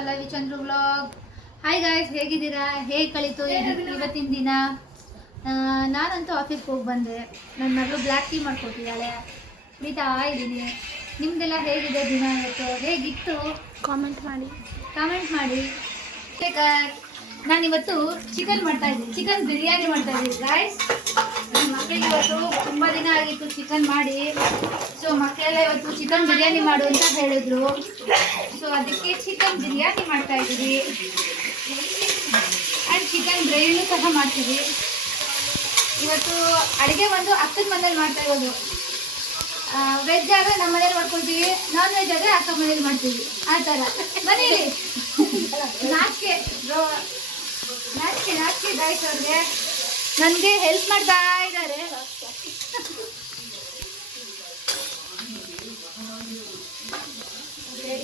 Pallavi Chandru vlog. Hi guys, ಹೇಗಿದ್ದೀರಾ? ಹೇಗೆ ಕಳೀತು ಇವತ್ತಿನ ದಿನ? ನಾನಂತೂ ಆಫೀಸ್ಗೆ ಹೋಗಿ ಬಂದೆ. ನನ್ನ ಮಗಳು ಬ್ಲ್ಯಾಕ್ ಟೀ ಮಾಡ್ಕೊಟ್ಟಿದ್ದಾಳೆ, ಕುಡಿತಾ ಇದ್ದೀನಿ. ನಿಮ್ದೆಲ್ಲ ಹೇಗಿದೆ ದಿನ? ಇವತ್ತು ಹೇಗಿತ್ತು? ಕಾಮೆಂಟ್ ಮಾಡಿ. ನಾನಿವತ್ತು ಚಿಕನ್ ಮಾಡ್ತಾ ಇದ್ದೀನಿ, ಚಿಕನ್ ಬಿರಿಯಾನಿ ಮಾಡ್ತಾ ಇದ್ದೀನಿ ಗಾಯ್ಸ್. ನನ್ನ ಮಕ್ಕಳಿಗೆ ಇವತ್ತು ತುಂಬ ದಿನ ಆಗಿತ್ತು ಚಿಕನ್ ಮಾಡಿ. ಸೊ ಮಕ್ಕಳೆಲ್ಲ ಇವತ್ತು ಚಿಕನ್ ಬಿರಿಯಾನಿ ಮಾಡು ಅಂತ ಹೇಳಿದ್ರು. ಸೊ ಅದಕ್ಕೆ ಚಿಕನ್ ಬಿರಿಯಾನಿ ಮಾಡ್ತಾ ಇದ್ದೀವಿ. ಆ್ಯಂಡ್ ಚಿಕನ್ ಗ್ರೇವಿನೂ ಸಹ ಮಾಡ್ತೀವಿ. ಇವತ್ತು ಅಡುಗೆ ಒಂದು ಅಕ್ಕನ ಮನೇಲಿ ಮಾಡ್ತಾ ಇರೋದು. ವೆಜ್ ಆದರೆ ನಮ್ಮ ಮನೇಲಿ ಮಾಡ್ಕೊಳ್ತೀವಿ, ನಾನ್ ವೆಜ್ ಆದರೆ ಅಕ್ಕ ಮನೇಲಿ ಮಾಡ್ತೀವಿ. ಆ ಥರ ಮನೇಲಿ ನಾಚಿಕೆ ಗಾಯ್ಸ್ ಅವ್ರಿಗೆ ನನಗೆ ಹೆಲ್ಪ್ ಮಾಡ್ತಾ ಇದ್ದಾರೆ.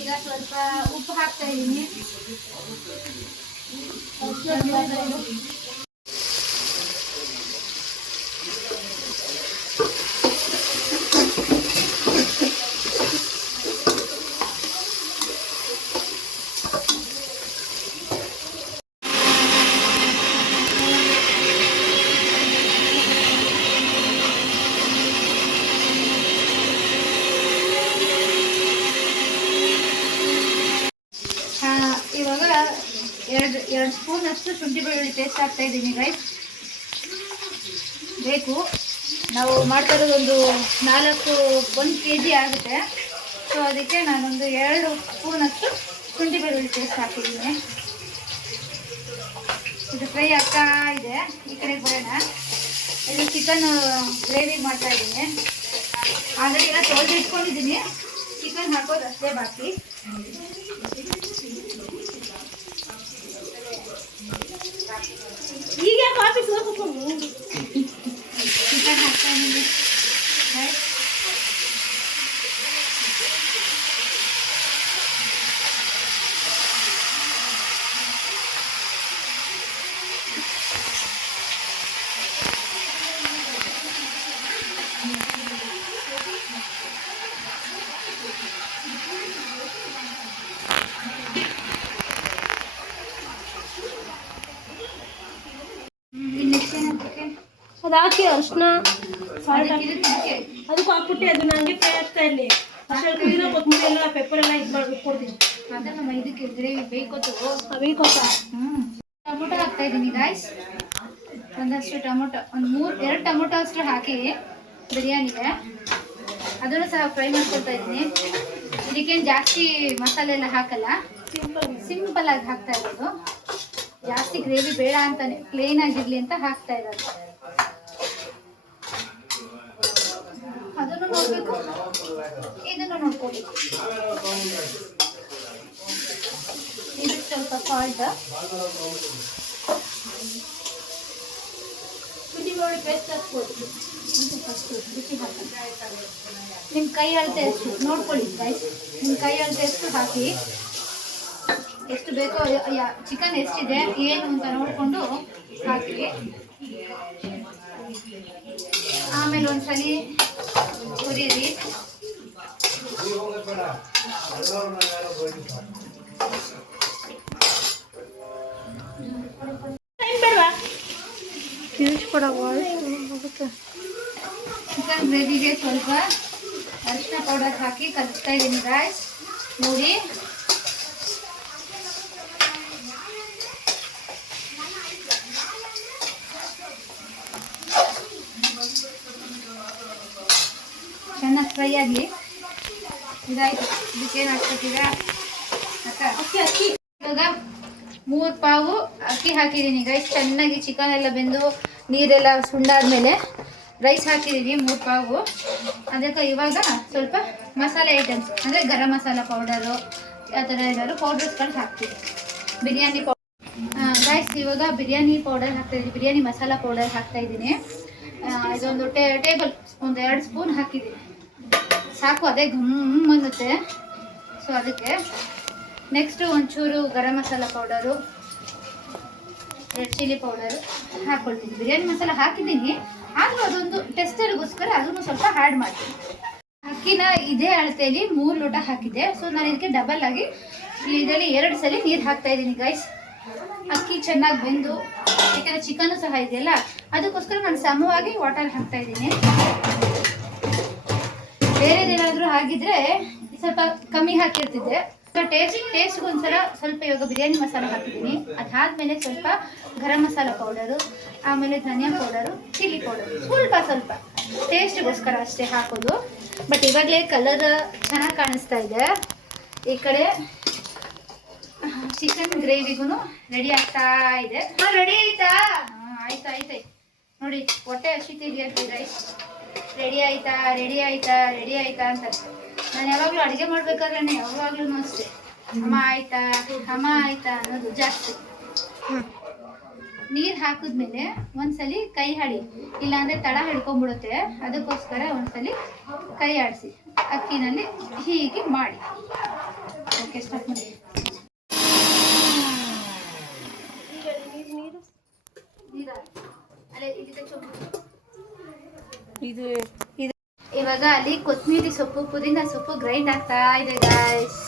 ಈಗ ಸ್ವಲ್ಪ ಉಪ್ಪು ಹಾಕ್ತಾ ಇದ್ದೀನಿ. ಇವಾಗ ಎರಡು ಸ್ಪೂನ್ ಅಷ್ಟು ಶುಂಠಿ ಬೆಳ್ಳುಳ್ಳಿ ಪೇಸ್ಟ್ ಹಾಕ್ತಾ ಇದ್ದೀನಿ ಗೈಸ್. ಬೇಕು, ನಾವು ಮಾಡ್ತಾ ಇರೋದೊಂದು 1 kg ಆಗುತ್ತೆ. ಸೊ ಅದಕ್ಕೆ ನಾನೊಂದು 2 ಸ್ಪೂನಷ್ಟು ಶುಂಠಿ ಬೆಳ್ಳುಳ್ಳಿ ಪೇಸ್ಟ್ ಹಾಕಿದ್ದೀನಿ. ಇದು ಫ್ರೈ ಆಗ್ತಾ ಇದೆ. ಈ ಕಡೆ ಬರೋಣ. ಇದು ಚಿಕನ್ ಗ್ರೇವಿ ಮಾಡ್ತಾ ಇದ್ದೀನಿ. ಆಲ್ರೆಡಿ ಎಲ್ಲ ತೊಳೆದು ಇಟ್ಕೊಂಡಿದ್ದೀನಿ. ಚಿಕನ್ ಹಾಕೋದು ಅಷ್ಟೇ ಬಾಕಿ. ಈಗ ಆಫೀಸ್ ಹೋಗ್ಬೇಕು. ಚಿಕನ್ ಹಾಕ್ತಾ ಇದ್ದೀನಿ. ಅದು ಹಾಕಿ ಅರ್ಶಿನ ಅದಕ್ಕೂ ಹಾಕ್ಬಿಟ್ಟು ಅದು ನನಗೆ ಫ್ರೈ ಆಗ್ತಾ ಇಲ್ಲಿ. ಅಷ್ಟೊಂದು ಕೊತ್ತಂಬರಿ ಎಲ್ಲ ಪೆಪ್ಪರ್ ಎಲ್ಲ ಇದು ಮಾಡ್ಬಿಟ್ಟು ಕೊಡ್ತೀನಿ. ಅದನ್ನ ಇದಕ್ಕೆ ಗ್ರೇವಿ ಬೇಕೋತು. ಟೊಮೊಟೊ ಹಾಕ್ತಾ ಇದ್ದೀನಿ ಗಾಯ್ಸ್. ಒಂದಷ್ಟು ಟೊಮೊಟೊ, ಒಂದು 2 ಟೊಮೊಟೊ ಅಷ್ಟು ಹಾಕಿ ಬಿರಿಯಾನಿಗೆ ಅದನ್ನು ಸಹ ಫ್ರೈ ಮಾಡ್ಕೊಳ್ತಾ ಇದ್ದೀನಿ. ಇದಕ್ಕೇನು ಜಾಸ್ತಿ ಮಸಾಲೆ ಎಲ್ಲ ಹಾಕಲ್ಲ, ಸಿಂಪಲ್ ಆಗಿ ಹಾಕ್ತಾ ಇರೋದು. ಜಾಸ್ತಿ ಗ್ರೇವಿ ಬೇಡ ಅಂತಾನೆ, ಪ್ಲೇನ್ ಆಗಿರ್ಲಿ ಅಂತ ಹಾಕ್ತಾ ಇರೋದು. ಅದನ್ನು ನೋಡ್ಬೇಕು, ಇದನ್ನು ನೋಡ್ಕೋಬೇಕು. ಇದಕ್ಕೆ ಸ್ವಲ್ಪ ಸಾಲ್ಟ್, ಶುಂಠಿ ಬೆಳ್ಳುಳ್ಳಿ ಪೇಸ್ಟ್ ಹಾಕ್ಬೋದು. ಬಿಸಿ ಹಾಕಿ ನಿಮ್ಮ ಕೈ ಅಳತೆ ಎಷ್ಟು ನೋಡ್ಕೊಳ್ಳಿ ಗೈಸ್. ನಿಮ್ಮ ಕೈ ಅಳತೆ ಎಷ್ಟು ಹಾಕಿ, ಎಷ್ಟು ಬೇಕೋ ಚಿಕನ್ ಎಷ್ಟಿದೆ ಏನು ಅಂತ ನೋಡಿಕೊಂಡು ಹಾಕಿ. ಆಮೇಲೆ ಒಂದ್ಸಲಿ ಹುರಿಯಿರಿ. ಚಿಕನ್ ಗ್ರೇವಿಗೆ ಸ್ವಲ್ಪ ಅರಿಶಿನ ಪೌಡರ್ ಹಾಕಿ ಕಲಿಸ್ತಾ ಇದ್ದೀನಿ ಗಾಯ್ಸ್. ನೋಡಿ, ಚೆನ್ನಾಗಿ ಫ್ರೈ ಆಗಲಿ. ಇದಾಯ್ತು. ಇದಕ್ಕೇನು ಹಾಕ್ಬೇಕಿದೆ ಅಕ್ಕಿ. ಇವಾಗ 3 ಪಾವು ಅಕ್ಕಿ ಹಾಕಿದ್ದೀನಿ ಗೈಸ್. ಚೆನ್ನಾಗಿ ಚಿಕನ್ ಎಲ್ಲ ಬೆಂದು ನೀರೆಲ್ಲ ಸುಂಡಾದ್ಮೇಲೆ ರೈಸ್ ಹಾಕಿದ್ದೀನಿ 3 ಪಾವು. ಅದಕ್ಕೆ ಇವಾಗ ಸ್ವಲ್ಪ ಮಸಾಲೆ ಐಟಮ್ಸ್ ಅಂದರೆ ಗರಂ ಮಸಾಲ ಪೌಡರು, ಆ ಥರ ಏನಾದ್ರು ಪೌಡರ್ಸ್ಗಳು ಹಾಕ್ತೀವಿ. ಬಿರಿಯಾನಿ ಗೈಸ್ ಇವಾಗ ಬಿರಿಯಾನಿ ಪೌಡರ್ ಹಾಕ್ತಾಯಿದ್ದೀನಿ, ಬಿರಿಯಾನಿ ಮಸಾಲ ಪೌಡರ್ ಹಾಕ್ತಾಯಿದ್ದೀನಿ. ಇದೊಂದು ಟೇಬಲ್ ಒಂದು 2 ಸ್ಪೂನ್ ಹಾಕಿದ್ದೀನಿ ಸಾಕು, ಅದೇ ಘಮ್ ಅನ್ನುತ್ತೆ. ಸೊ ಅದಕ್ಕೆ ನೆಕ್ಸ್ಟು ಒಂಚೂರು garam masala powder, red chilli powder ಹಾಕ್ಕೊಳ್ತೀನಿ. ಬಿರಿಯಾನಿ ಮಸಾಲ ಹಾಕಿದ್ದೀನಿ, ಆದರೂ ಅದೊಂದು ಟೆಸ್ಟರ್ಗೋಸ್ಕರ ಅದನ್ನು ಸ್ವಲ್ಪ ಆ್ಯಡ್ ಮಾಡ್ತೀನಿ. ಅಕ್ಕಿನ ಇದೇ ಅಳತೆಯಲ್ಲಿ 3 ಲೋಟ ಹಾಕಿದ್ದೆ. ಸೊ ನಾನು ಇದಕ್ಕೆ ಡಬಲ್ ಆಗಿ ಇದರಲ್ಲಿ 2 ಸಲ ನೀರು ಹಾಕ್ತಾ ಇದ್ದೀನಿ ಗೈಸ್. ಅಕ್ಕಿ ಚೆನ್ನಾಗಿ ಬೆಂದು, ಯಾಕಂದರೆ ಚಿಕನ್ನು ಸಹ ಇದೆಯಲ್ಲ, ಅದಕ್ಕೋಸ್ಕರ ನಾನು ಸಮವಾಗಿ ವಾಟರ್ ಹಾಕ್ತಾ ಇದ್ದೀನಿ. ಬೇರೆದೇನಾದರೂ ಆಗಿದ್ರೆ ಸ್ವಲ್ಪ ಕಮ್ಮಿ ಹಾಕಿರ್ತಿದ್ದೆ. ಟೇಸ್ಟ್ಗೊಂದ್ಸಲ ಸ್ವಲ್ಪ ಇವಾಗ ಬಿರಿಯಾನಿ ಮಸಾಲ ಹಾಕಿದ್ದೀನಿ. ಅದಾದಮೇಲೆ ಸ್ವಲ್ಪ ಗರಂ ಮಸಾಲ ಪೌಡರು, ಆಮೇಲೆ ಧನಿಯಾ ಪೌಡರು, ಚಿಲ್ಲಿ ಪೌಡರು ಸ್ವಲ್ಪ ಟೇಸ್ಟಿಗೋಸ್ಕರ ಅಷ್ಟೇ ಹಾಕೋದು. ಬಟ್ ಇವಾಗಲೇ ಕಲರ್ ಚೆನ್ನಾಗಿ ಕಾಣಿಸ್ತಾ ಇದೆ. ಈ ಕಡೆ ಚಿಕನ್ ಗ್ರೇವಿಗೂ ರೆಡಿ ಆಗ್ತಾ ಇದೆ. ರೆಡಿ ಆಯ್ತಾ? ಆಯ್ತು ನೋಡಿ, ಹೊಟ್ಟೆ ಹಸಿತಿದೆಯಂತೆ ಗೈಸ್. ರೆಡಿ ಆಯ್ತಾ ಅಂತ. ನಾನು ಯಾವಾಗಲೂ ಅಡುಗೆ ಮಾಡ್ಬೇಕಾದ್ರೆ ಯಾವಾಗ್ಲೂ ಅಷ್ಟೇ ಅಮ್ಮ ಆಯ್ತಾ ಅನ್ನೋದು ಜಾಸ್ತಿ. ನೀರು ಹಾಕಿದ್ಮೇಲೆ ಒಂದ್ಸಲಿ ಕೈ ಹಾಡಿ, ಇಲ್ಲಾಂದರೆ ತಳ ಹಿಡ್ಕೊಂಡ್ಬಿಡುತ್ತೆ. ಅದಕ್ಕೋಸ್ಕರ ಒಂದ್ಸಲಿ ಕೈ ಆಡಿಸಿ ಅಕ್ಕಿನಲ್ಲಿ ಹೀಗೆ ಮಾಡಿ. ಓಕೆ, ಸ್ಟಾರ್ಟ್ ಮಾಡಿ. ಇವಾಗ ಅಲ್ಲಿ ಕೊತ್ತಂಬರಿ ಸೊಪ್ಪು, ಪುದೀನ ಸೊಪ್ಪು ಗ್ರೈಂಡ್ ಆಗ್ತಾ ಇದೆ ಗಾಯ್ಸ್.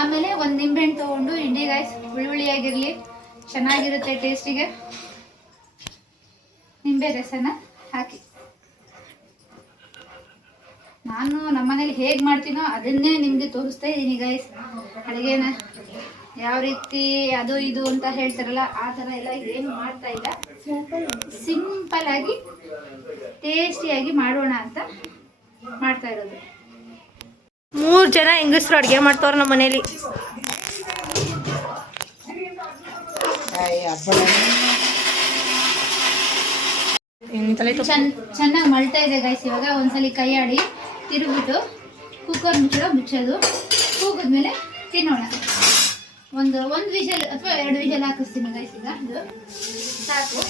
ಆಮೇಲೆ ಒಂದು ನಿಂಬೆಹಣ್ಣು ತಗೊಂಡು ಹಿಂಡಿ ಗಾಯ್ಸ್, ಹುಳಿಯಾಗಿರ್ಲಿ, ಚೆನ್ನಾಗಿರುತ್ತೆ ಟೇಸ್ಟಿಗೆ. ನಿಂಬೆ ರಸನ ಹಾಕಿ. ನಾನು ನಮ್ಮನೇಲಿ ಹೇಗೆ ಮಾಡ್ತೀನೋ ಅದನ್ನೇ ನಿಮಗೆ ತೋರಿಸ್ತಾ ಇದ್ದೀನಿ ಗೈಸ್. ಅಡುಗೆನ ಯಾವ ರೀತಿ ಅದು ಇದು ಅಂತ ಹೇಳ್ತಾರಲ್ಲ, ಆ ಥರ ಎಲ್ಲ ಏನು ಮಾಡ್ತಾ ಇಲ್ಲ. ಸಿಂಪಲ್ ಆಗಿ ಟೇಸ್ಟಿಯಾಗಿ ಮಾಡೋಣ ಅಂತ ಮಾಡ್ತಾ ಇರೋದು. 3 ಜನ ಹೆಂಗಸರು ಅಡುಗೆ ಮಾಡ್ತವ್ರ ನಮ್ಮ ಮನೇಲಿ. ಚೆನ್ನಾಗಿ ಮಳ್ತಾ ಇದೆ ಗೈಸ್. ಇವಾಗ ಒಂದ್ಸಲಿ ಕೈ ಆಡಿ ತಿರುಗಿಬಿಟ್ಟು ಕುಕ್ಕರ್ ಮುಚ್ಚೋದು. ಕೂಗಿದ್ಮೇಲೆ ತಿನ್ನೋಣ. ಒಂದು ವಿಷಲ್ ಅಥವಾ 2 ವಿಷಲ್ ಹಾಕಿಸ್ತೀನಿ ಗೈಸ್. ಈಗ ಇದು ಸಾಕು.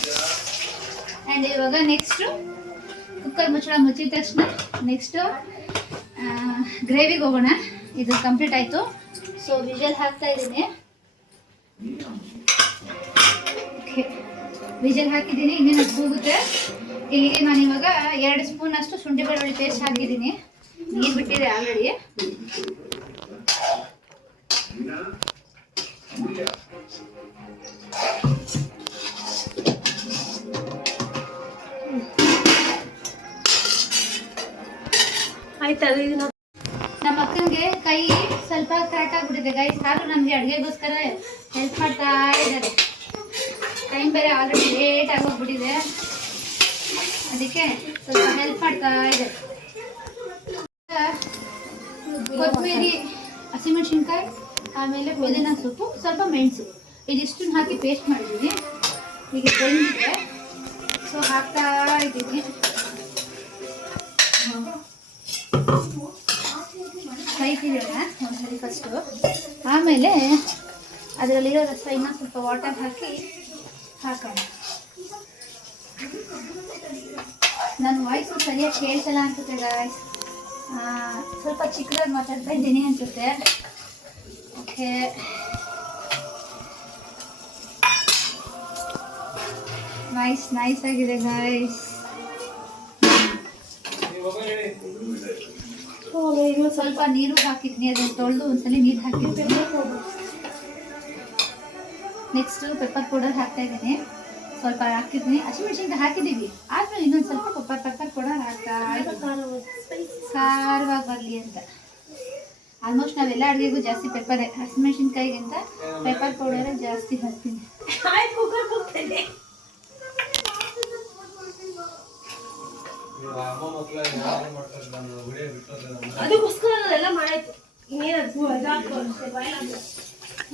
ಆ್ಯಂಡ್ ಇವಾಗ ನೆಕ್ಸ್ಟು ಕುಕ್ಕರ್ ಮುಚ್ಚಿದ ತಕ್ಷಣ ನೆಕ್ಸ್ಟು ಗ್ರೇವಿಗೆ ಹೋಗೋಣ. ಇದು ಕಂಪ್ಲೀಟ್ ಆಯಿತು. ಸೊ ವಿಷಲ್ ಹಾಕ್ತಾ ಇದ್ದೀನಿ. ಓಕೆ, ವಿಷಲ್ ಹಾಕಿದ್ದೀನಿ. ಇನ್ನೇನು ಕೂಗುತ್ತೆ. ಇಲ್ಲಿಗೆ ನಾನು ಇವಾಗ 2 ಸ್ಪೂನ್ ಅಷ್ಟು ಶುಂಠಿ ಬೆಳ್ಳುಳ್ಳಿ ಪೇಸ್ಟ್ ಹಾಕಿದ್ದೀನಿ. ನೀರು ಬಿಟ್ಟಿದೆ ಆಲ್ರೆಡಿ. ಆಯ್ತು. ನಮ್ಮ ಅಕ್ಕನಿಗೆ ಕೈ ಸ್ವಲ್ಪ ಕ್ರ್ಯಾಕ್ ಆಗಿಬಿಟ್ಟಿದೆ ಗೈಸ್. ಆದರೂ ನಮಗೆ ಅಡುಗೆಗೋಸ್ಕರ ಹೆಲ್ಪ್ ಮಾಡ್ತಾ ಇದ್ದಾರೆ. ಟೈಮ್ ಬೇರೆ ಆಲ್ರೆಡಿ ಲೇಟ್ ಆಗೋಗ್ಬಿಟ್ಟಿದೆ, ಅದಕ್ಕೆ ಸ್ವಲ್ಪ ಹೆಲ್ಪ್ ಮಾಡ್ತಾ ಇದ್ದಾರೆ. ಕೊತ್ತಂಬರಿ, ಹಸಿಮೆಣಸಿನ್ಕಾಯಿ, ಆಮೇಲೆ ಪುದೀನ ಸೊಪ್ಪು, ಸ್ವಲ್ಪ ಮೆಣಸು, ಇದಿಷ್ಟನ್ನು ಹಾಕಿ ಪೇಸ್ಟ್ ಮಾಡಿದ್ದೀನಿ. ಈಗ ಬೆಂದಿದೆ, ಸೊ ಹಾಕ್ತಾ ಇದ್ದೀನಿ. ಕೈತಿರೋಣ ಒಂದ್ಸರಿ ಫಸ್ಟು. ಆಮೇಲೆ ಅದರಲ್ಲಿರೋ ರಸ ಇನ್ನೂ ಸ್ವಲ್ಪ ವಾಟರ್ ಹಾಕಿ ಹಾಕೋಣ. ನನ್ನ ವಾಯ್ಸು ಸರಿಯಾಗಿ ಕೇಳ್ಸಲ್ಲ ಅನ್ಸುತ್ತೆ ಗಾಯ್ಸ್. ಸ್ವಲ್ಪ ಚಿಕ್ಕದಾಗಿ ಮಾತಾಡ್ತಾ ಇದ್ದೀನಿ ಅನ್ಸುತ್ತೆ. ಓಕೆ, ನೈಸ್ ಆಗಿದೆ ಗಾಯ್ಸ್. ಸ್ವಲ್ಪ ನೀರು ಹಾಕಿದ್ದೀನಿ, ಅದನ್ನು ತೊಳೆದು ಒಂದ್ಸಲ ನೀರು ಹಾಕಿದ್ದೀನಿ. ನೆಕ್ಸ್ಟು ಪೆಪ್ಪರ್ ಪೌಡರ್ ಹಾಕ್ತಾ ಇದ್ದೀನಿ. ಸ್ವಲ್ಪ ಹಾಕಿದ್ದೀನಿ. ಹಸಿಮೆಣಸಿನ್ಕಾಯಿ ಹಾಕಿದ್ದೀವಿ, ಆದ್ಮೇಲೆ ಇನ್ನೊಂದು ಸ್ವಲ್ಪ ಪೆಪ್ಪರ್ ಪೌಡರ್ ಹಾಕ್ತಾ ಖಾರವಾಗಿ ಬರಲಿ ಅಂತ. ಆಲ್ಮೋಸ್ಟ್ ನಾವೆಲ್ಲ ಅಡುಗೆಗೂ ಜಾಸ್ತಿ ಪೆಪ್ಪರೇ, ಹಸಿಮೆಣಸಿನ್ಕಾಯಿಗಿಂತ ಪೆಪ್ಪರ್ ಪೌಡರೇ ಜಾಸ್ತಿ ಹಾಕ್ತೀನಿ.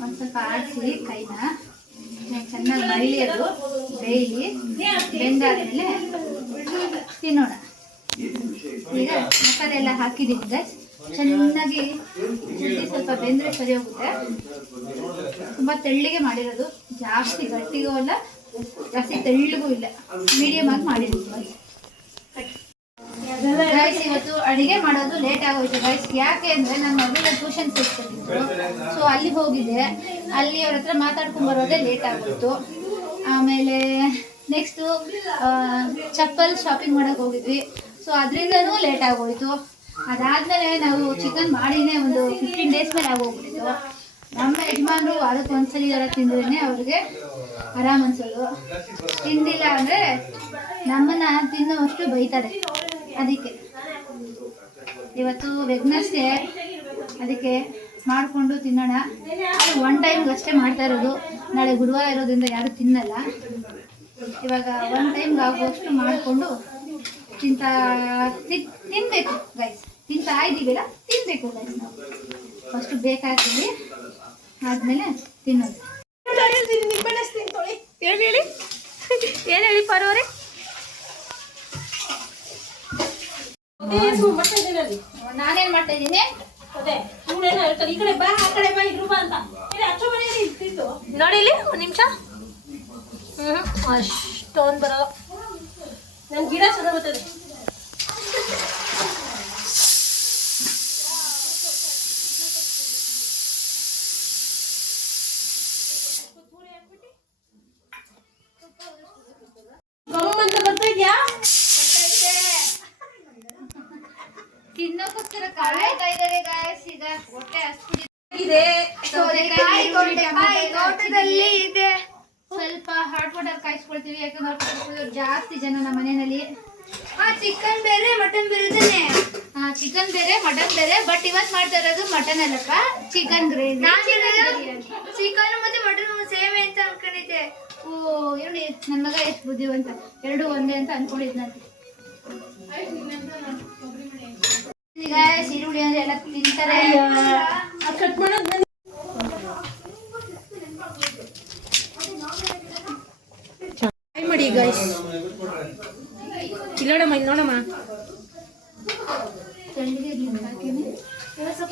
ಒಂದು ಸ್ವಲ್ಪ ಆಡಿಸಿ ಕೈನ ಚೆನ್ನಾಗಿ ಮರಳಿ, ಅದು ಬೇಯಲಿ. ಬೆಂದಾದ್ಮೇಲೆ ತಿನ್ನೋಣ. ಈಗ ಮಸಾಲೆ ಎಲ್ಲ ಹಾಕಿದ್ದೀನಿ ಗೈಸ್. ಚೆನ್ನಾಗಿ ಸ್ವಲ್ಪ ಬೆಂದರೆ ಸರಿ ಹೋಗುತ್ತೆ. ತುಂಬ ತೆಳ್ಳಿಗೆ ಮಾಡಿರೋದು, ಜಾಸ್ತಿ ಗಟ್ಟಿಗೂ ಅಲ್ಲ, ಜಾಸ್ತಿ ತೆಳ್ಳಗೂ ಇಲ್ಲ, ಮೀಡಿಯಮ್ ಆಗಿ ಮಾಡಿದ್ದೀನಿ ಗೈಸ್. ಇವತ್ತು ಅಡುಗೆ ಮಾಡೋದು ಲೇಟ್ ಆಗೋಯ್ತು ಗೈಸ್. ಯಾಕೆ ಅಂದರೆ ನನ್ನ ಮಗಳ ಟ್ಯೂಷನ್ ಸೇರಿಸ್ಕೊಂಡಿದ್ರು. ಸೊ ಅಲ್ಲಿ ಹೋಗಿದ್ದೆ, ಅಲ್ಲಿ ಅವ್ರ ಹತ್ರ ಮಾತಾಡ್ಕೊಂಡು ಬರೋದೇ ಲೇಟ್ ಆಗೋಯ್ತು. ಆಮೇಲೆ ನೆಕ್ಸ್ಟು ಚಪ್ಪಲ್ ಶಾಪಿಂಗ್ ಮಾಡೋಕೆ ಹೋಗಿದ್ವಿ. ಸೊ ಅದರಿಂದನೂ ಲೇಟ್ ಆಗೋಯ್ತು. ಅದಾದಮೇಲೆ ನಾವು ಚಿಕನ್ ಮಾಡಿನೇ ಒಂದು 15 ಡೇಸ್ ಮೇಲೆ ಆಗೋಗ್ಬಿಟ್ಟಿತ್ತು. ನಮ್ಮ ಯಜಮಾನರು ಅದಕ್ಕೆ ಒಂದ್ಸಲಿ ಎಲ್ಲ ತಿಂದ್ರೇ ಅವ್ರಿಗೆ ಆರಾಮ್ ಅನ್ಸೋದು. ತಿಂದಿಲ್ಲ ಅಂದರೆ ನಮ್ಮನ್ನು ತಿನ್ನೋವಷ್ಟು ಬೈತಾರೆ. ಅದಕ್ಕೆ ಇವತ್ತು ವೆಗ್ನಸ್ಡೇ, ಅದಕ್ಕೆ ಮಾಡಿಕೊಂಡು ತಿನ್ನೋಣ. ಒನ್ ಟೈಮ್ಗೆ ಅಷ್ಟೇ ಮಾಡ್ತಾ ಇರೋದು. ನಾಳೆ ಗುರುವಾರ ಇರೋದ್ರಿಂದ ಯಾರು ತಿನ್ನಲ್ಲ. ಇವಾಗ ಒನ್ ಟೈಮ್ಗೆ ಆಗುವಷ್ಟು ಮಾಡಿಕೊಂಡು ತಿನ್ನಬೇಕು ಗೈಸ್. ತಿಂತಾ ಇದ್ದೀವಿಲ್ಲ, ತಿನ್ನಬೇಕು ಗೈಸ್. ನಾವು ಫಸ್ಟು ಬೇಕಾಗ್ತೀವಿ, ಆದಮೇಲೆ ತಿನ್ನೋದು. ಏನು ಹೇಳಿ ಪರವರೆ? ನಾನೇನು ಮಾಡ್ತಾ ಇದ್ದೀನಿ? ನೋಡಿ ಇಲ್ಲಿ ಒಂದು ನಿಮಿಷ. ಅಷ್ಟೊಂದು ಬರೋಲ್ಲ. ನನ್ನ ಗಿಡ ಚೆನ್ನಾಗಿ ಬರ್ತದೆ. ಗಮ್ಮಂತ ಬರ್ತಾ ಇದ್ಯಾ? ತಿನ್ನೋಕ್ಕೋಸ್ಕರ ಕಾಯ್ತಾ ಇದ್ದಾರೆ ಗಾಯ್ಸ್. ಈಗ ಹೊಟ್ಟೆ ಇದೆ. ತೋಟದಲ್ಲಿ ಇದೆ. ಸ್ವಲ್ಪ ಹಾಟ್ ವಾಟರ್ ಕಾಯಿಸ್ಕೊಳ್ತೀವಿ, ಯಾಕಂದ್ರೆ ಜಾಸ್ತಿ ಜನ ನಮ್ಮ ಮನೆಯಲ್ಲಿ. ಚಿಕನ್ ಬೇರೆ ಮಟನ್ ಬೇರೆ ತಾನೆ? ಚಿಕನ್ ಬೇರೆ ಮಟನ್ ಬೇರೆ. ಬಟ್ ಇವತ್ತು ಮಾಡ್ತಾ ಇರೋದು ಮಟನ್ ಅಲ್ಲಪ್ಪ, ಚಿಕನ್ ಗ್ರೇವಿ. ಚಿಕನ್ ಮತ್ತೆ ಮಟನ್ ಸೇಮೆ ಅಂತ ಅನ್ಕೊಂಡಿದ್ದೆ. ಓ ನೋಡಿ ನನ್ನ ಮಗ ಎಷ್ಟು ಬುದ್ಧಿವಂತ, ಎರಡು ಒಂದೇ ಅಂತ ಅನ್ಕೊಂಡಿದ್ನಂತೆ. ಈಗ ಈರುಳ್ಳಿ ಅಂದ್ರೆ ಎಲ್ಲ ತಿಂತಾರೆ. ಕಟ್ ಮಾಡೋದು ಮಾಡಿ ಗೈಸ್. ಇಲ್ಲೋಡಮ್ಮ, ಇಲ್ಲಿ ನೋಡಮ್ಮ.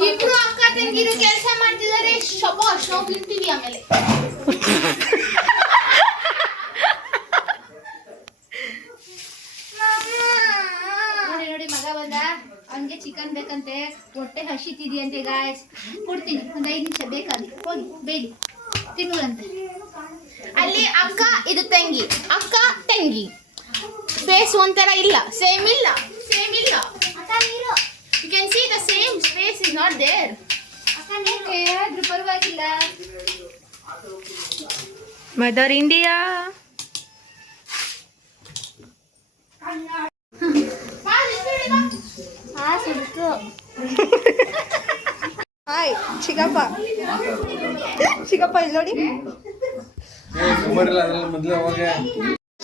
ಇಬ್ರು ಅಕ್ಕ ತಂಗಿರು ಕೆಲಸ ಮಾಡ್ತಿದ್ದಾರೆ. ಶಬಾಷ್, ನಾವು ತಿಂತೀವಿ ಆಮೇಲೆ. ನೋಡಿ ನೋಡಿ ಮಗ ಬಂದ, ಅವನಿಗೆ ಚಿಕನ್ ಬೇಕಂತೆ, ಹೊಟ್ಟೆ ಹಸಿತಿದೆಯಂತೆ ಗಾಯ್ಸ್. ಕೊಡ್ತೀನಿ, ಒಂದು 5 ನಿಮಿಷ ಬೇಕಾಗಿ ಹೋಗಿ ಬೇಡಿ ತಿನ್ನುವಂತೆ. ಅಲ್ಲಿ ಅಕ್ಕ, ಇದು ತಂಗಿ. ಅಕ್ಕ ತಂಗಿ ಸ್ಪೇಸ್ ಒಂಥರ ಇಲ್ಲ, ಸೇಮ್ ಇಲ್ಲ, ಸೇಮ್ ಇಲ್ಲ. You can see the same space is not there. ಆದ್ರೂ ಪರವಾಗಿಲ್ಲ. Mother India. ಹಾಯ್ ಚಿಕ್ಕಪ್ಪ, ಚಿಕ್ಕಪ್ಪ ಇಲ್ಲಿ ನೋಡಿ.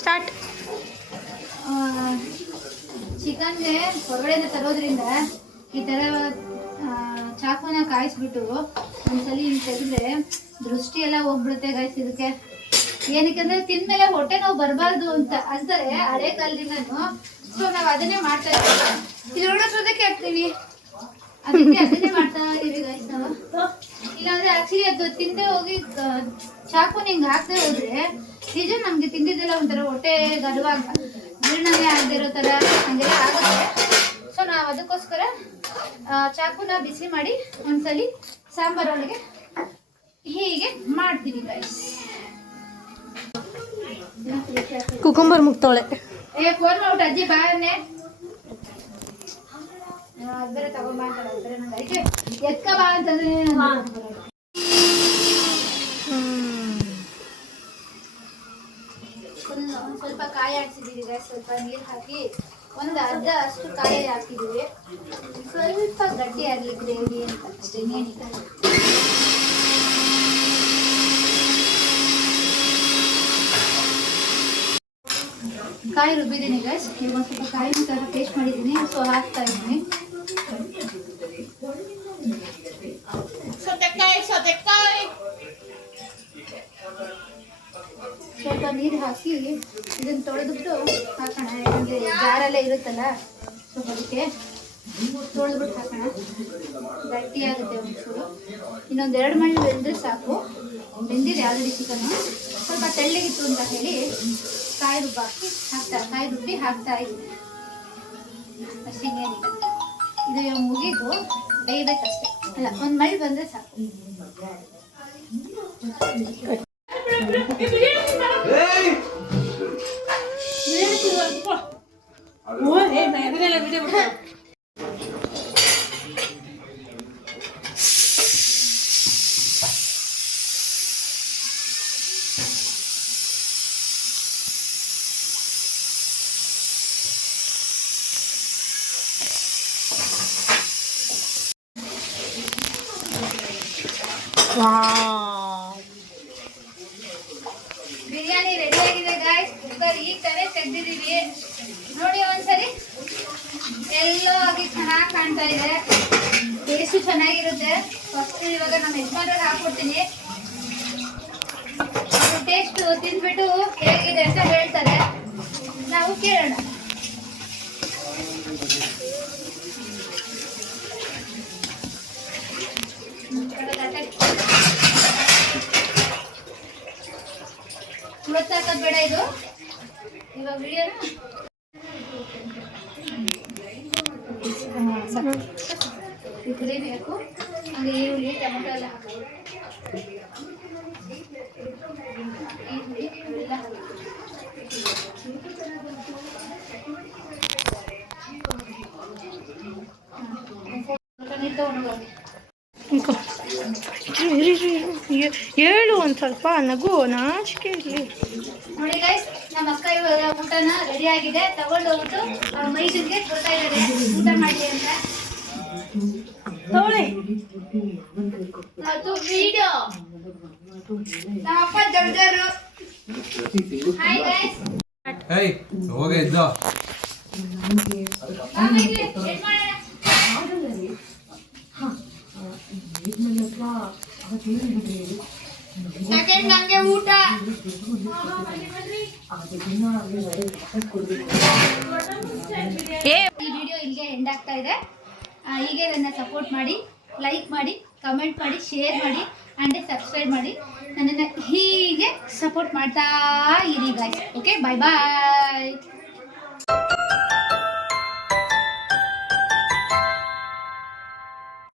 ಸ್ಟಾರ್ಟ್. ಚಿಕನ್ಗೆ ಹೊರಗಡೆಯಿಂದ ತರೋದ್ರಿಂದ ಈ ಥರ ಚಾಕುನ ಕಾಯಿಸ್ಬಿಟ್ಟು ಒಂದ್ಸಲಿ ತೆಗೆದ್ರೆ ದೃಷ್ಟಿ ಎಲ್ಲ ಹೋಗ್ಬಿಡುತ್ತೆ ಗಾಯ್ಸ್. ಇದಕ್ಕೆ ಏನಕ್ಕೆ ಅಂದ್ರೆ ತಿಂದ್ಮೇಲೆ ಹೊಟ್ಟೆ ನೋವು ಬರಬಾರ್ದು ಅಂತ ಅಂತಾರೆ ಹಳೆ ಕಾಲದಿಂದನು. ಸೊ ನಾವು ಅದನ್ನೇ ಮಾಡ್ತಾ ಇದ್ದೀವಿ. ಇದ್ರೊಳಗೆ ಸೋದಕ್ಕೆ ಹಾಕ್ತೀವಿ, ಅದಕ್ಕೆ ಅದನ್ನೇ ಮಾಡ್ತಾ ಇದೀವಿ ಗಾಯ್ಸ್ ನಾವು. ಇಲ್ಲಾಂದ್ರೆ ಆಕ್ಚುಲಿ ಅದು ತಿಂದೆ ಹೋಗಿ ಚಾಕುನ ಹಿಂಗೆ ಹಾಕದೆ ಹೋದ್ರೆ ನಿಜ ನಮ್ಗೆ ತಿಂದಿದ್ದೆಲ್ಲ ಒಂಥರ ಹೊಟ್ಟೆ ಗಡುವಾಗ ಜೀರ್ಣನೇ ಆಗದೆ ಇರೋ ಥರ ಹಂಗೆಲ್ಲ ಆಗುತ್ತೆ. ಸೊ ನಾವು ಅದಕ್ಕೋಸ್ಕರ ಚಾಕುನ ಬಿಸಿ ಮಾಡಿ ಒಂದ್ಸಲಿ ಸಾಂಬಾರೊಳಗೆ ಹೀಗೆ ಮಾಡ್ತೀವಿ ಗೈಸ್. ಕುಕುಂಬರ್ ಮುಗ್ತವಳೆ. ಫೋನ್ ಮಾಡ್ಬಿಟ್ಟು ಅಜ್ಜಿ ಬಾರನ್ನೇ ಅದರ ತಗೊಂಬ ಅಂತಾರೆ. ನಂಗೆ ಅದಕ್ಕೆ ಎತ್ಕ ಬಾ ಅಂತಂದ್ರೆ ಸ್ವಲ್ಪ ಕಾಯಿ ಆಡ್ಸಿದ್ದೀವಿ ಗೈಸ್. ಸ್ವಲ್ಪ ನೀರು ಹಾಕಿ ಒಂದು ಅರ್ಧ ಅಷ್ಟು ಕಾಯಿ ಹಾಕಿದ್ದೀವಿ. ಸ್ವಲ್ಪ ಗಟ್ಟಿ ಆಗಲಿ ಗ್ರೇವಿ ಅಂತ ಅಷ್ಟೇ, ಏನಿಲ್ಲ. ಕಾಯಿ ರುಬ್ಬಿದ್ದೀನಿ ಗೈಸ್. ಈಗ ಒಂದು ಸ್ವಲ್ಪ ಕಾಯಿ ಸಹ ಟೇಸ್ಟ್ ಮಾಡಿದ್ದೀನಿ. ಸೊ ಹಾಕ್ತಾ ಇದ್ದೀನಿ. ಸ್ವಲ್ಪ ನೀರು ಹಾಕಿ ಇದನ್ನು ತೊಳೆದ್ಬಿಟ್ಟು ಹಾಕೋಣ. ಯಾಕಂದರೆ ಜಾರಲ್ಲೇ ಇರುತ್ತಲ್ಲ, ಸೊ ಅದಕ್ಕೆ ತೊಳೆದ್ಬಿಟ್ಟು ಹಾಕೋಣ. ಗಟ್ಟಿಯಾಗುತ್ತೆ ಒಂಚೂರು. ಇನ್ನೊಂದು 2 ಮಣ್ಣು ಬೆಂದರೆ ಸಾಕು. ಬೆಂದಿದೆ ಆಲ್ರೆಡಿ ಚಿಕನ್ನು. ಸ್ವಲ್ಪ ತೆಳ್ಳಗಿತ್ತು ಅಂತ ಹೇಳಿ ಕಾಯಿ ರುಬ್ಬಿ ಹಾಕ್ತಾ ಇದ್ದೀನಿ ಅಷ್ಟೇ, ಏನಿಲ್ಲ. ಇದು ಮುಗಿದು ಬೇಯಬೇಕಷ್ಟೇ. ಅಲ್ಲ, ಒಂದು ಮಳೆ ಬಂದರೆ ಸಾಕು. ಕಲ್ತೇ ಬಿಡ್ತಾರೆ. ಬಿರಿಯಾನಿ ರೆಡಿ ಆಗಿದೆ ಗಾಯ್ಸ್. ಕುಕ್ಕರ್ ಈಗ ತಾನೇ ತೆಗ್ದಿದೀವಿ ನೋಡಿ ಒಂದ್ಸರಿ. ಎಲ್ಲೋ ಆಗಿ ಚೆನ್ನಾಗಿ ಕಾಣ್ತಾ ಇದೆ, ಟೇಸ್ಟು ಚೆನ್ನಾಗಿರುತ್ತೆ. ಫಸ್ಟ್ ಇವಾಗ ನಮ್ಮ ಯಜಮಾನ್ರಿಗೆ ಹಾಕ್ಕೊಡ್ತೀನಿ. ಅವರು ಟೇಸ್ಟ್ ತಿಂದ್ಬಿಟ್ಟು ಹೇಗಿದೆ ಅಂತ ಹೇಳ್ತಾರೆ, ನಾವು ಕೇಳೋಣ. ಹಾಕೋದ್ ಬೇಡ ಇದು ಇವಾಗ ವಿಡಿಯೋನ ಗ್ರೇವಿ ಹಾಕು, ಹಾಗೆ ಈರುಳ್ಳಿ ಟೊಮೆಟೊ ಎಲ್ಲ ಹಾಕು. ಈರುಳ್ಳಿ ಎಲ್ಲ ನೀರು ತಗೊಂಡು ಹೇಳು ಒಂದು ಸ್ವಲ್ಪ ನಗು, ನಾಚಿಕೆ ಇರಲಿ. ನೋಡಿ ಗೈಸ್, ನಮ್ಮ ಅಕ್ಕ ಇವಾಗ ಊಟನ ರೆಡಿ ಆಗಿದೆ, ತಗೊಂಡು ಹೋಗ್ಬಿಟ್ಟು ಮೈಸೂರಿಗೆ ಕೊಡ್ತಾ ಇದ್ದಾರೆ ಊಟ ಮಾಡಿ ಅಂತ. ಅದು ವಿಡಿಯೋ ನಮ್ಮಪ್ಪ ದೊಡ್ಡವರು. Hi guys. ಏಯ್ ಹೋಗೆ ಇದ್ದೋ ಸೆಕೆಂಡ್ ನಂಗೆ ಊಟ. ಈ ವಿಡಿಯೋ ಇಲ್ಲಿಗೆ ಎಂಡ್ ಆಗ್ತಾ ಇದೆ. ಹೀಗೆ ನನ್ನ ಸಪೋರ್ಟ್ ಮಾಡಿ, ಲೈಕ್ ಮಾಡಿ, ಕಮೆಂಟ್ ಮಾಡಿ, ಶೇರ್ ಮಾಡಿ ಆ್ಯಂಡ್ ಸಬ್ಸ್ಕ್ರೈಬ್ ಮಾಡಿ. ನನ್ನನ್ನು ಹೀಗೆ ಸಪೋರ್ಟ್ ಮಾಡ್ತಾ ಇರಿ ಗಾಯ್ಸ್. ಓಕೆ, ಬಾಯ್ ಬಾಯ್.